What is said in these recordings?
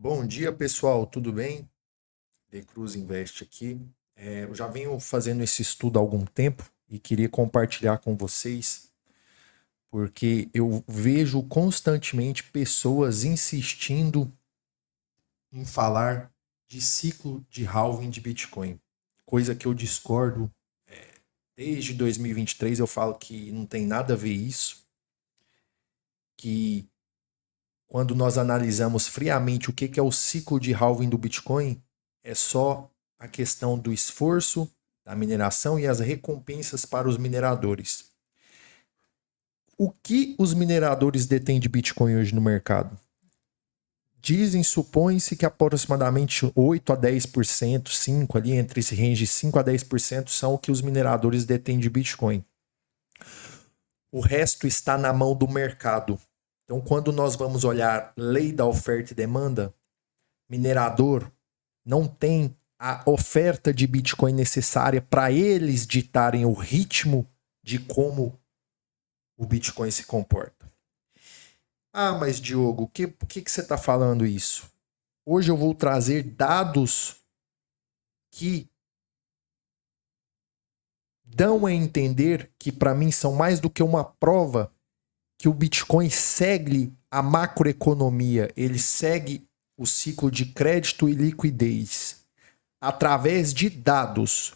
Bom dia, pessoal, tudo bem? De Cruz Invest aqui. Eu já venho fazendo esse estudo há algum tempo e queria compartilhar com vocês, porque eu vejo constantemente pessoas insistindo em falar de ciclo de halving de Bitcoin, coisa que eu discordo. Desde 2023 eu falo que não tem nada a ver isso, que quando nós analisamos friamente o que é o ciclo de halving do Bitcoin, é só a questão do esforço, da mineração e as recompensas para os mineradores. O que os mineradores detêm de Bitcoin hoje no mercado? Dizem, supõe-se que aproximadamente 8 a 10%, 5 ali, entre esse range de 5 a 10% são o que os mineradores detêm de Bitcoin. O resto está na mão do mercado. Então, quando nós vamos olhar lei da oferta e demanda, minerador não tem a oferta de Bitcoin necessária para eles ditarem o ritmo de como o Bitcoin se comporta. Ah, mas Diogo, por que você está falando isso? Hoje eu vou trazer dados que dão a entender que para mim são mais do que uma prova que o Bitcoin segue a macroeconomia, ele segue o ciclo de crédito e liquidez através de dados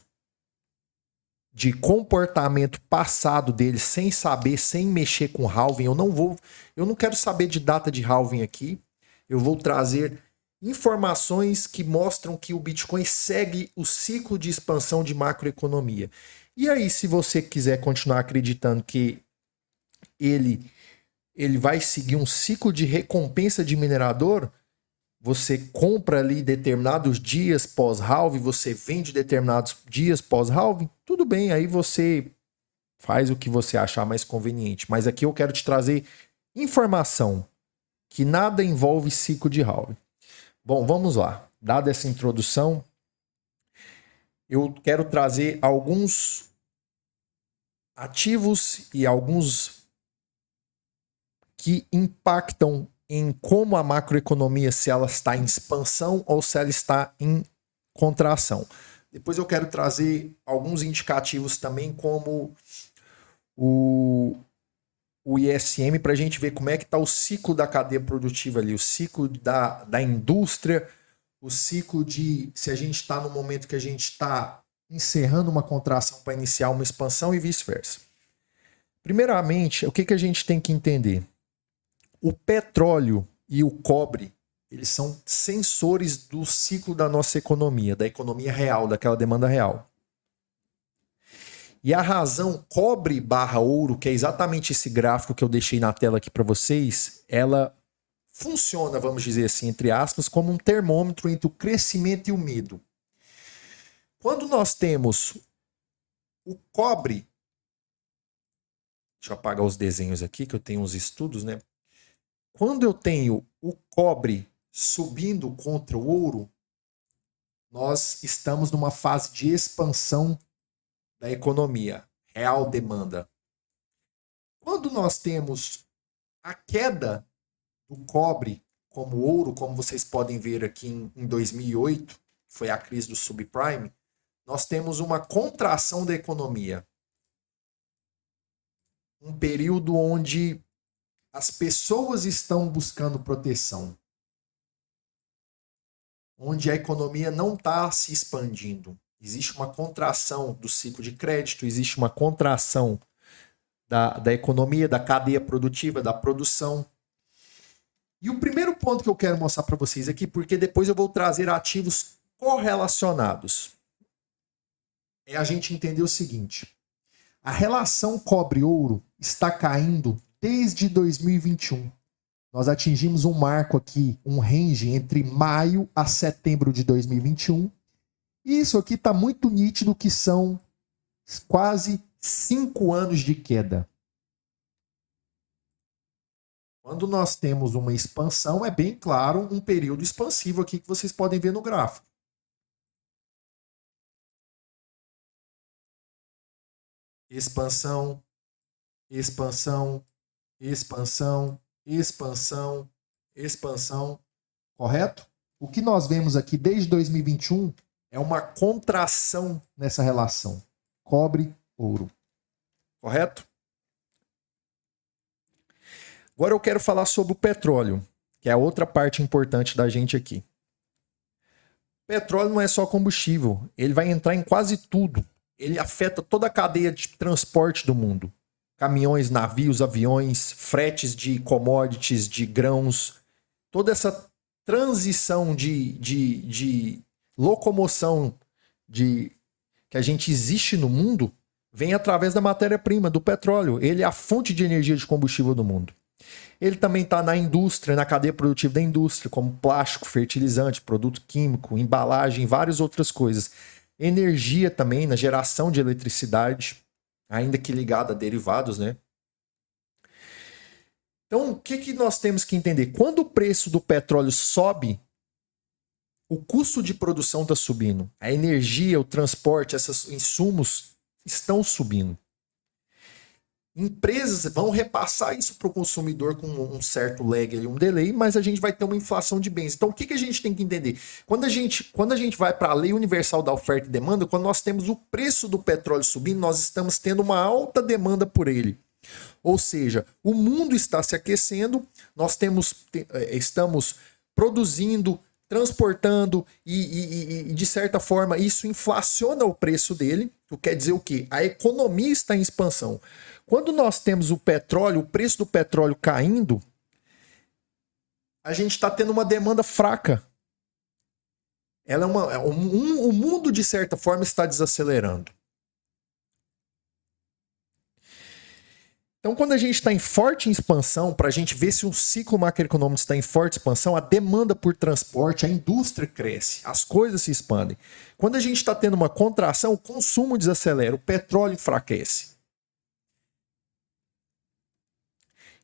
de comportamento passado dele, sem saber, sem mexer com halving. Eu não quero saber de data de halving aqui. Eu vou trazer informações que mostram que o Bitcoin segue o ciclo de expansão de macroeconomia. E aí, se você quiser continuar acreditando que ele ele vai seguir um ciclo de recompensa de minerador, você compra ali determinados dias pós-halving, você vende determinados dias pós-halving, tudo bem, aí você faz o que você achar mais conveniente. Mas aqui eu quero te trazer informação que nada envolve ciclo de halving. Bom, vamos lá. Dada essa introdução, eu quero trazer alguns ativos e alguns que impactam em como a macroeconomia, se ela está em expansão ou se ela está em contração. Depois eu quero trazer alguns indicativos também, como o, o ISM, para a gente ver como é que está o ciclo da cadeia produtiva ali, o ciclo da indústria, o ciclo de se a gente está no momento que a gente está encerrando uma contração para iniciar uma expansão e vice-versa. Primeiramente, o que a gente tem que entender? O petróleo e o cobre, eles são sensores do ciclo da nossa economia, da economia real, daquela demanda real. E a razão cobre barra ouro, que é exatamente esse gráfico que eu deixei na tela aqui para vocês, ela funciona, vamos dizer assim, entre aspas, como um termômetro entre o crescimento e o medo. Quando nós temos o cobre, deixa eu apagar os desenhos aqui, que eu tenho uns estudos, né? Quando eu tenho o cobre subindo contra o ouro, nós estamos numa fase de expansão da economia, real demanda. Quando nós temos a queda do cobre como ouro, como vocês podem ver aqui em 2008, foi a crise do subprime, nós temos uma contração da economia. Um período onde as pessoas estão buscando proteção, onde a economia não está se expandindo. Existe uma contração do ciclo de crédito, existe uma contração da economia, da cadeia produtiva, da produção. E o primeiro ponto que eu quero mostrar para vocês aqui, porque depois eu vou trazer ativos correlacionados, é a gente entender o seguinte: a relação cobre-ouro está caindo desde 2021. Nós atingimos um marco aqui, um range entre maio a setembro de 2021. E isso aqui está muito nítido que são quase 5 anos de queda. Quando nós temos uma expansão, é bem claro um período expansivo aqui que vocês podem ver no gráfico. Expansão, expansão, expansão, expansão, expansão, correto? O que nós vemos aqui desde 2021 é uma contração nessa relação. Cobre-ouro. Correto? Agora eu quero falar sobre o petróleo, que é a outra parte importante da gente aqui. Petróleo não é só combustível, ele vai entrar em quase tudo. Ele afeta toda a cadeia de transporte do mundo. Caminhões, navios, aviões, fretes de commodities, de grãos. Toda essa transição de locomoção que a gente existe no mundo vem através da matéria-prima, do petróleo. Ele é a fonte de energia de combustível do mundo. Ele também está na indústria, na cadeia produtiva da indústria, como plástico, fertilizante, produto químico, embalagem, várias outras coisas. Energia também, na geração de eletricidade, ainda que ligada a derivados, né? Então, o que nós temos que entender? Quando o preço do petróleo sobe, o custo de produção está subindo. A energia, o transporte, esses insumos estão subindo. Empresas vão repassar isso para o consumidor com um certo lag, um delay, mas a gente vai ter uma inflação de bens. Então, o que a gente tem que entender? Quando a gente vai para a lei universal da oferta e demanda, quando nós temos o preço do petróleo subindo, nós estamos tendo uma alta demanda por ele. Ou seja, o mundo está se aquecendo, nós estamos produzindo, transportando e, de certa forma, isso inflaciona o preço dele. O que quer dizer o quê? A economia está em expansão. Quando nós temos o petróleo, o preço do petróleo caindo, a gente está tendo uma demanda fraca. O mundo, de certa forma, está desacelerando. Então, quando a gente está em forte expansão, para a gente ver se um ciclo macroeconômico está em forte expansão, a demanda por transporte, a indústria cresce, as coisas se expandem. Quando a gente está tendo uma contração, o consumo desacelera, o petróleo enfraquece.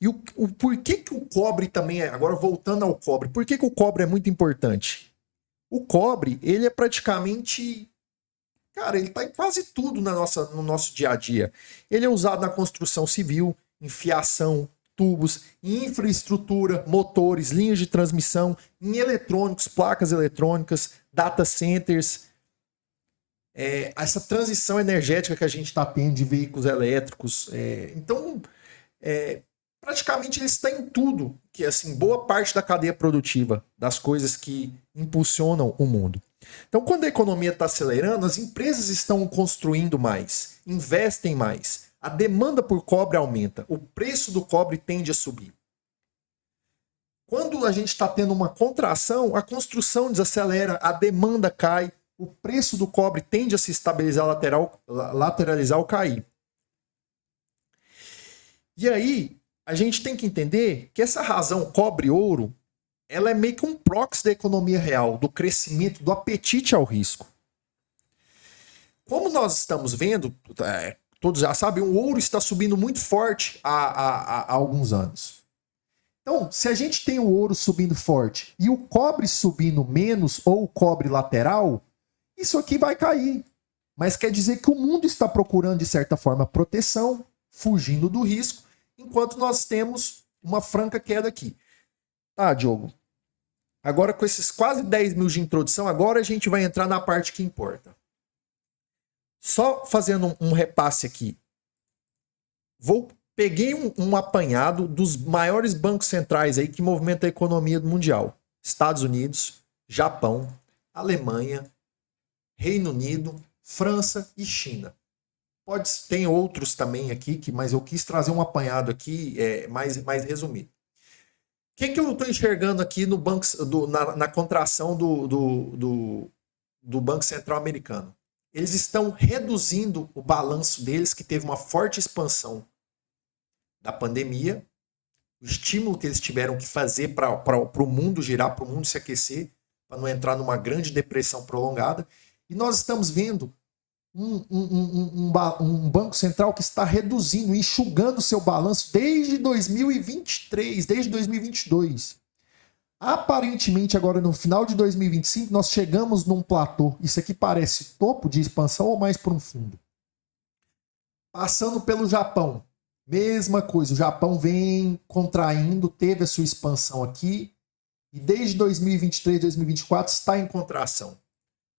E o porquê que o cobre também é... Agora, voltando ao cobre, por que o cobre é muito importante? O cobre, ele é praticamente... Cara, ele está em quase tudo no nosso dia a dia. Ele é usado na construção civil, em fiação, tubos, em infraestrutura, motores, linhas de transmissão, em eletrônicos, placas eletrônicas, data centers. Essa transição energética que a gente está tendo de veículos elétricos. Praticamente ele está em tudo, que assim, boa parte da cadeia produtiva, das coisas que impulsionam o mundo. Então, quando a economia está acelerando, as empresas estão construindo mais, investem mais, a demanda por cobre aumenta, o preço do cobre tende a subir. Quando a gente está tendo uma contração, a construção desacelera, a demanda cai, o preço do cobre tende a se estabilizar, lateralizar ou cair. E aí, a gente tem que entender que essa razão cobre-ouro, ela é meio que um proxy da economia real, do crescimento, do apetite ao risco. Como nós estamos vendo, todos já sabem, o ouro está subindo muito forte há alguns anos. Então, se a gente tem o ouro subindo forte e o cobre subindo menos, ou o cobre lateral, isso aqui vai cair. Mas quer dizer que o mundo está procurando, de certa forma, proteção, fugindo do risco, enquanto nós temos uma franca queda aqui. Tá, Diogo? Agora, com esses quase 10 mil de introdução, agora a gente vai entrar na parte que importa. Só fazendo um repasse aqui. Peguei um apanhado dos maiores bancos centrais aí que movimentam a economia mundial. Estados Unidos, Japão, Alemanha, Reino Unido, França e China. Tem outros também aqui, mas eu quis trazer um apanhado aqui mais resumido. O que eu estou enxergando aqui no banco, na contração do Banco Central Americano? Eles estão reduzindo o balanço deles, que teve uma forte expansão da pandemia, o estímulo que eles tiveram que fazer para o mundo girar, para o mundo se aquecer, para não entrar numa grande depressão prolongada. E nós estamos vendo um Banco Central que está reduzindo, enxugando seu balanço desde 2023, desde 2022. Aparentemente, agora no final de 2025, nós chegamos num platô. Isso aqui parece topo de expansão ou mais para um fundo? Passando pelo Japão, mesma coisa. O Japão vem contraindo, teve a sua expansão aqui, e desde 2023, 2024 está em contração.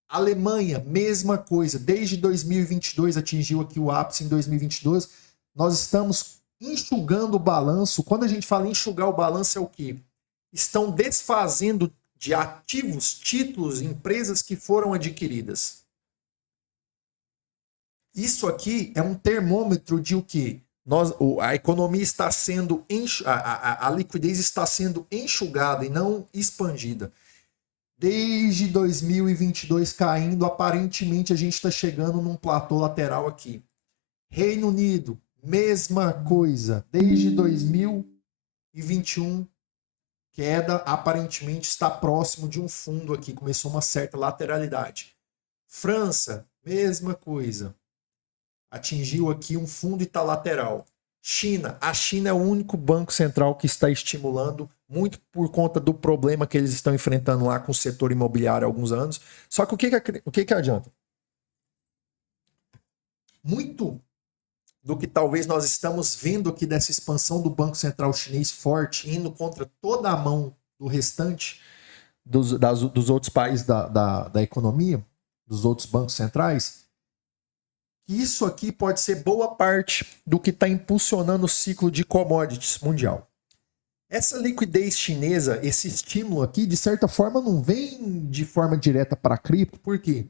Alemanha, mesma coisa, desde 2022 atingiu aqui o ápice em 2022. Nós estamos enxugando o balanço. Quando a gente fala enxugar o balanço é o quê? Estão desfazendo de ativos, títulos, empresas que foram adquiridas. Isso aqui é um termômetro de o quê? A economia está sendo a liquidez está sendo enxugada e não expandida. Desde 2022 caindo, aparentemente a gente está chegando num platô lateral aqui. Reino Unido, mesma coisa. Desde 2021, queda aparentemente está próximo de um fundo aqui. Começou uma certa lateralidade. França, mesma coisa. Atingiu aqui um fundo e está lateral. China, a China é o único banco central que está estimulando, muito por conta do problema que eles estão enfrentando lá com o setor imobiliário há alguns anos. Só que o que adianta? Muito do que talvez nós estamos vendo aqui dessa expansão do Banco Central Chinês forte, indo contra toda a mão do restante dos outros países da economia, dos outros bancos centrais, isso aqui pode ser boa parte do que está impulsionando o ciclo de commodities mundial. Essa liquidez chinesa, esse estímulo aqui, de certa forma, não vem de forma direta para a cripto, por quê?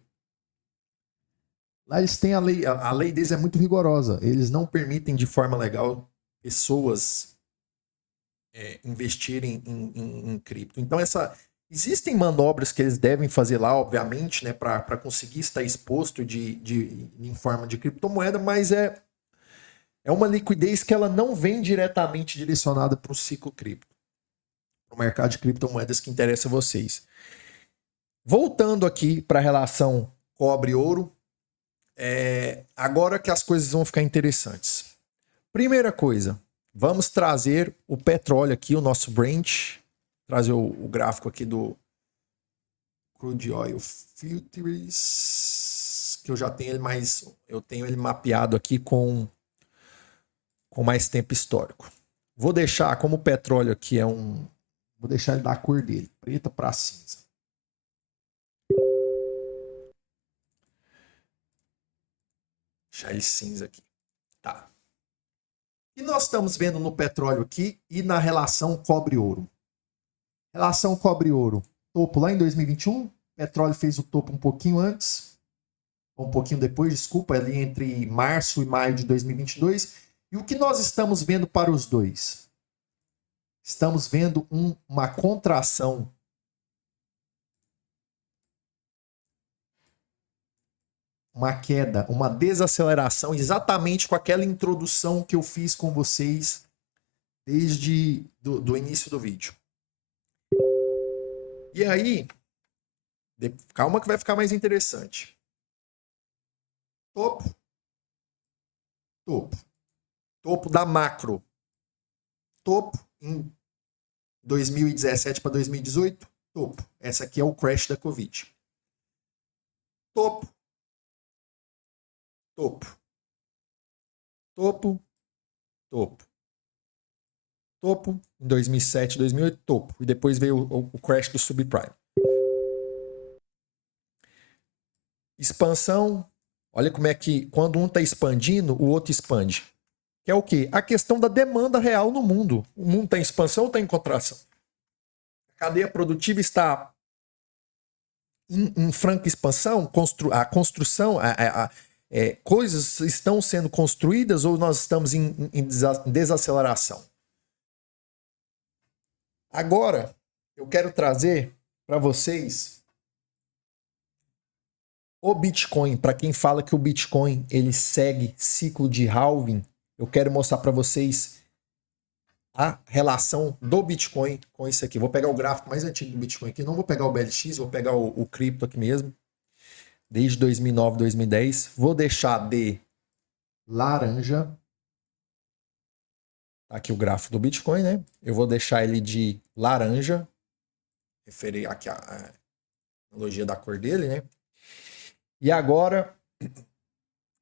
Lá eles têm a lei deles é muito rigorosa. Eles não permitem de forma legal pessoas investirem em cripto. Então, existem manobras que eles devem fazer lá, obviamente, né, para conseguir estar exposto em forma de criptomoeda, mas é uma liquidez que ela não vem diretamente direcionada para o ciclo cripto, para o mercado de criptomoedas que interessa a vocês. Voltando aqui para a relação cobre-ouro, agora que as coisas vão ficar interessantes. Primeira coisa, vamos trazer o petróleo aqui, o nosso Brent, trazer o gráfico aqui do Crude Oil Futures, que eu já tenho ele eu tenho ele mapeado aqui com mais tempo histórico. Vou deixar, como o petróleo aqui vou deixar ele da cor dele, preta para cinza. Deixar ele cinza aqui. Tá. E nós estamos vendo no petróleo aqui e na relação cobre-ouro. Relação cobre-ouro, topo lá em 2021, petróleo fez o topo um pouquinho antes, um pouquinho depois, desculpa, ali entre março e maio de 2022. E o que nós estamos vendo para os dois? Estamos vendo uma contração. Uma queda, uma desaceleração, exatamente com aquela introdução que eu fiz com vocês desde do início do vídeo. E aí, calma que vai ficar mais interessante. Topo. Topo. Topo da macro. Topo em 2017 para 2018. Topo. Essa aqui é o crash da Covid. Topo. Topo. Topo. Topo. Topo em 2007, 2008, topo. E depois veio o crash do subprime. Expansão. Olha como é que quando um está expandindo, o outro expande. Que é o quê? A questão da demanda real no mundo. O mundo está em expansão ou está em contração? A cadeia produtiva está em franca expansão? A construção, coisas estão sendo construídas ou nós estamos em desaceleração? Agora, eu quero trazer para vocês o Bitcoin. Para quem fala que o Bitcoin ele segue ciclo de halving, eu quero mostrar para vocês a relação do Bitcoin com isso aqui. Vou pegar o gráfico mais antigo do Bitcoin aqui, não vou pegar o BLX, vou pegar o cripto aqui mesmo, desde 2009, 2010. Vou deixar de laranja. Tá aqui o gráfico do Bitcoin, né? Eu vou deixar ele de laranja, referir aqui a analogia da cor dele, né? E agora,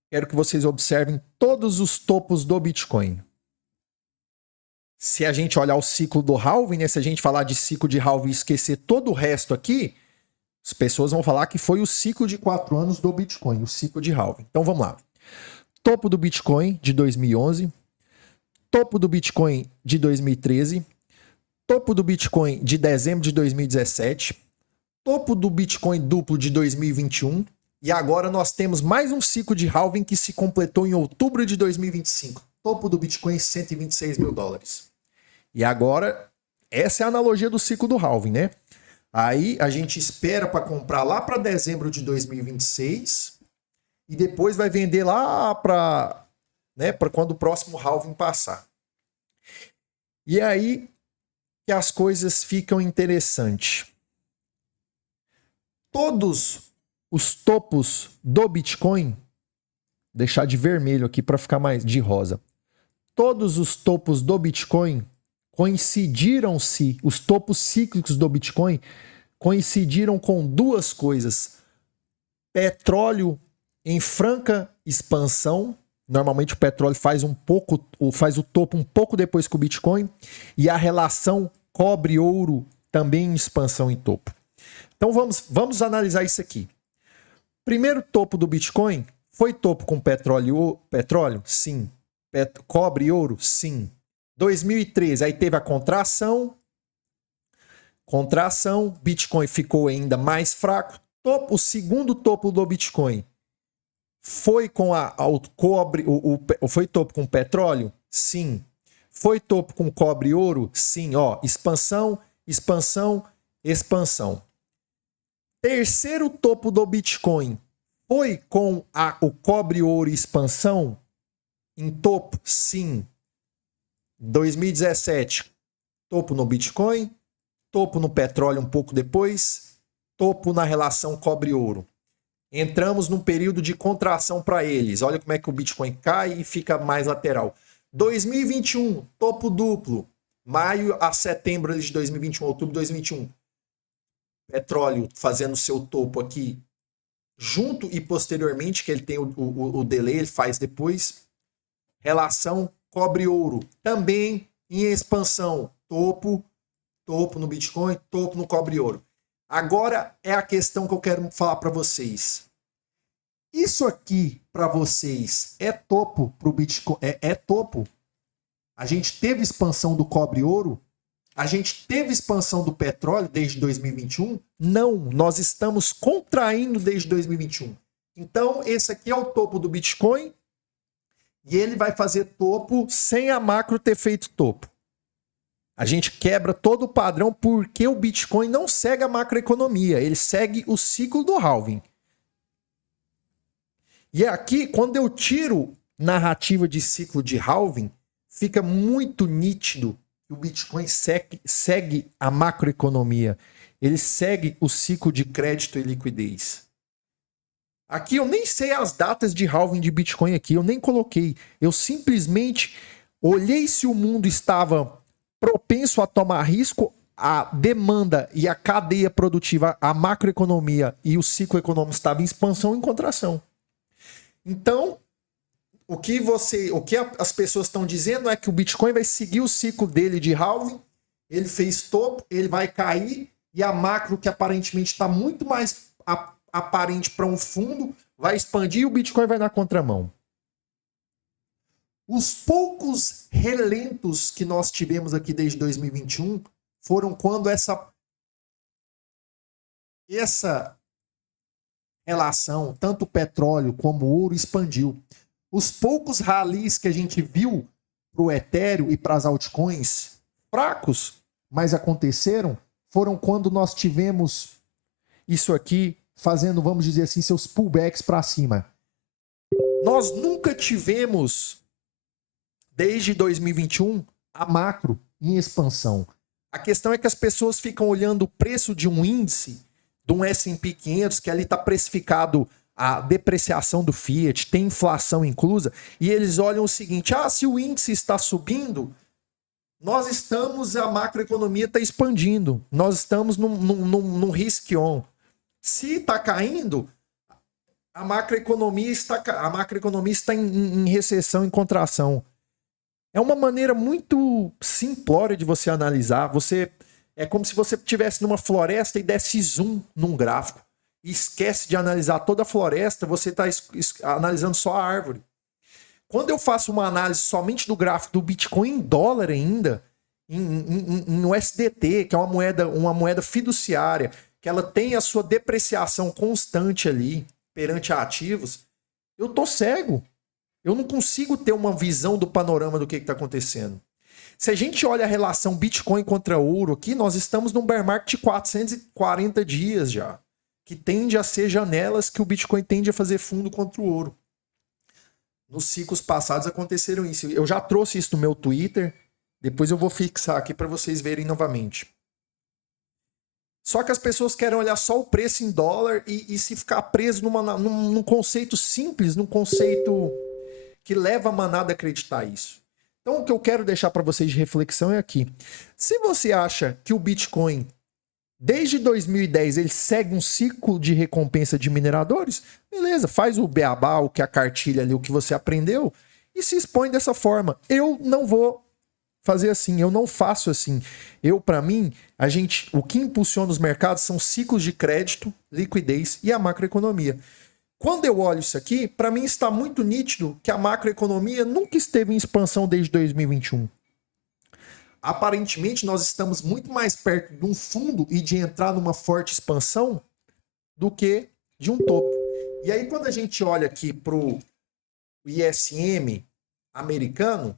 quero que vocês observem todos os topos do Bitcoin. se a gente olhar o ciclo do halving, né? Se a gente falar de ciclo de halving e esquecer todo o resto aqui, as pessoas vão falar que foi o ciclo de 4 anos do Bitcoin, o ciclo de halving. Então vamos lá. Topo do Bitcoin de 2011, topo do Bitcoin de 2013, topo do Bitcoin de dezembro de 2017, topo do Bitcoin duplo de 2021 e agora nós temos mais um ciclo de halving que se completou em outubro de 2025. Topo do Bitcoin, 126 mil dólares. E agora, essa é a analogia do ciclo do halving, né? Aí a gente espera para comprar lá para dezembro de 2026 e depois vai vender lá para, né, para quando o próximo halving passar. E aí que as coisas ficam interessantes. Todos os topos do Bitcoin, deixar de vermelho aqui para ficar mais de rosa. Todos os topos do Bitcoin coincidiram-se, os topos cíclicos do Bitcoin coincidiram com duas coisas. Petróleo em franca expansão. Normalmente o petróleo faz o topo um pouco depois que o Bitcoin. E a relação cobre-ouro também em expansão em topo. Então vamos analisar isso aqui. Primeiro topo do Bitcoin foi topo com petróleo? Sim. Cobre e ouro? Sim. 2013, aí teve a contração, Bitcoin ficou ainda mais fraco. O segundo topo do Bitcoin foi com o cobre, foi topo com petróleo? Sim. Foi topo com cobre e ouro? Sim. Ó, expansão, expansão, expansão. Terceiro topo do Bitcoin foi com o cobre, ouro e expansão? Em topo? Sim. 2017, topo no Bitcoin, topo no petróleo um pouco depois, topo na relação cobre-ouro. Entramos num período de contração para eles. Olha como é que o Bitcoin cai e fica mais lateral. 2021, topo duplo. Maio a setembro de 2021, outubro de 2021. Petróleo fazendo seu topo aqui junto e posteriormente, que ele tem o delay, ele faz depois. Relação cobre-ouro, também em expansão. Topo no Bitcoin, topo no cobre-ouro. Agora é a questão que eu quero falar para vocês. Isso aqui, para vocês, é topo para o Bitcoin? É topo? A gente teve expansão do cobre-ouro? A gente teve expansão do petróleo desde 2021? Não, nós estamos contraindo desde 2021. Então, esse aqui é o topo do Bitcoin e ele vai fazer topo sem a macro ter feito topo. A gente quebra todo o padrão porque o Bitcoin não segue a macroeconomia, ele segue o ciclo do halving. E aqui, quando eu tiro narrativa de ciclo de halving, fica muito nítido que o Bitcoin segue a macroeconomia. Ele segue o ciclo de crédito e liquidez. Aqui eu nem sei as datas de halving de Bitcoin aqui, eu nem coloquei. Eu simplesmente olhei se o mundo estava propenso a tomar risco, a demanda e a cadeia produtiva, a macroeconomia e o ciclo econômico estavam em expansão ou em contração. Então, o que as pessoas estão dizendo é que o Bitcoin vai seguir o ciclo dele de halving, ele fez topo, ele vai cair e a macro, que aparentemente está muito mais aparente para um fundo, vai expandir e o Bitcoin vai na contramão. Os poucos relentos que nós tivemos aqui desde 2021 foram quando essa relação, tanto petróleo como ouro, expandiu. Os poucos rallies que a gente viu para o Ethereum e para as altcoins, fracos, mas aconteceram, foram quando nós tivemos isso aqui fazendo, vamos dizer assim, seus pullbacks para cima. Nós nunca tivemos, desde 2021, a macro em expansão. A questão é que as pessoas ficam olhando o preço de um índice, de um S&P 500, que ali está precificado a depreciação do Fiat, tem inflação inclusa, e eles olham o seguinte, se o índice está subindo, a macroeconomia está expandindo, nós estamos num risk-on. Se está caindo, a macroeconomia está em recessão, em contração. É uma maneira muito simplória de você analisar. É como se você estivesse numa floresta e desse zoom num gráfico. E esquece de analisar toda a floresta, você está analisando só a árvore. Quando eu faço uma análise somente do gráfico do Bitcoin em dólar ainda, em USDT, que é uma moeda fiduciária, que ela tem a sua depreciação constante ali perante ativos, eu tô cego. Eu não consigo ter uma visão do panorama do que está acontecendo. Se a gente olha a relação Bitcoin contra ouro aqui, nós estamos num bear market de 440 dias já, que tende a ser janelas que o Bitcoin tende a fazer fundo contra o ouro. Nos ciclos passados aconteceram isso. Eu já trouxe isso no meu Twitter, depois eu vou fixar aqui para vocês verem novamente. Só que as pessoas querem olhar só o preço em dólar e se ficar preso num conceito simples, num conceito que leva a manada a acreditar isso. Então, o que eu quero deixar para vocês de reflexão é aqui. Se você acha que o Bitcoin, desde 2010, ele segue um ciclo de recompensa de mineradores, beleza, faz o beabá, o que a cartilha ali, o que você aprendeu, e se expõe dessa forma. Eu não vou fazer assim, eu não faço assim. Para mim, o que impulsiona os mercados são ciclos de crédito, liquidez e a macroeconomia. Quando eu olho isso aqui, para mim está muito nítido que a macroeconomia nunca esteve em expansão desde 2021. Aparentemente, nós estamos muito mais perto de um fundo e de entrar numa forte expansão do que de um topo. E aí, quando a gente olha aqui para o ISM americano,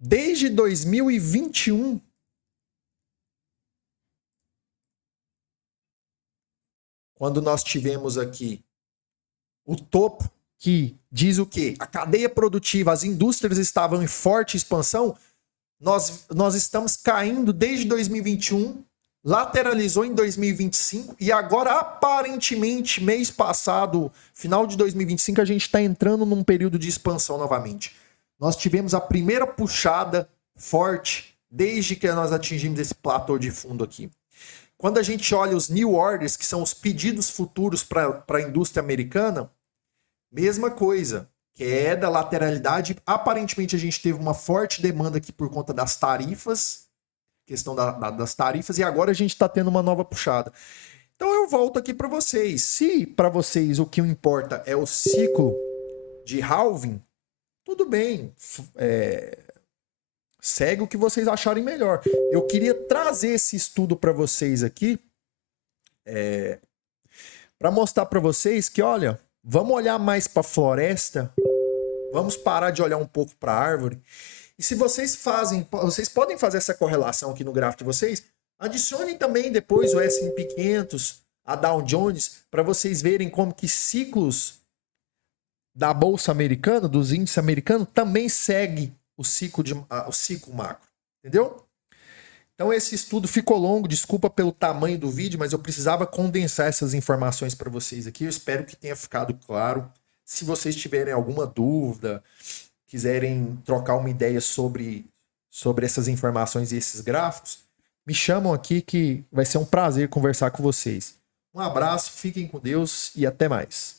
desde 2021, quando nós tivemos aqui o topo, que diz o quê? A cadeia produtiva, as indústrias estavam em forte expansão, nós estamos caindo desde 2021, lateralizou em 2025 e agora, aparentemente, mês passado, final de 2025, a gente está entrando num período de expansão novamente. Nós tivemos a primeira puxada forte desde que nós atingimos esse platô de fundo aqui. Quando a gente olha os new orders, que são os pedidos futuros para a indústria americana, mesma coisa, queda, lateralidade. Aparentemente a gente teve uma forte demanda aqui por conta das tarifas, questão das tarifas, e agora a gente está tendo uma nova puxada. Então eu volto aqui para vocês. Se para vocês o que importa é o ciclo de halving, tudo bem. Segue o que vocês acharem melhor. Eu queria trazer esse estudo para vocês aqui, para mostrar para vocês que, olha, vamos olhar mais para a floresta, vamos parar de olhar um pouco para a árvore. E se vocês podem fazer essa correlação aqui no gráfico de vocês, adicionem também depois o S&P 500, a Dow Jones, para vocês verem como que ciclos da bolsa americana, dos índices americanos, também segue o ciclo macro, entendeu? Então esse estudo ficou longo, desculpa pelo tamanho do vídeo, mas eu precisava condensar essas informações para vocês aqui. Eu espero que tenha ficado claro. Se vocês tiverem alguma dúvida, quiserem trocar uma ideia sobre essas informações e esses gráficos, me chamam aqui que vai ser um prazer conversar com vocês. Um abraço, fiquem com Deus e até mais.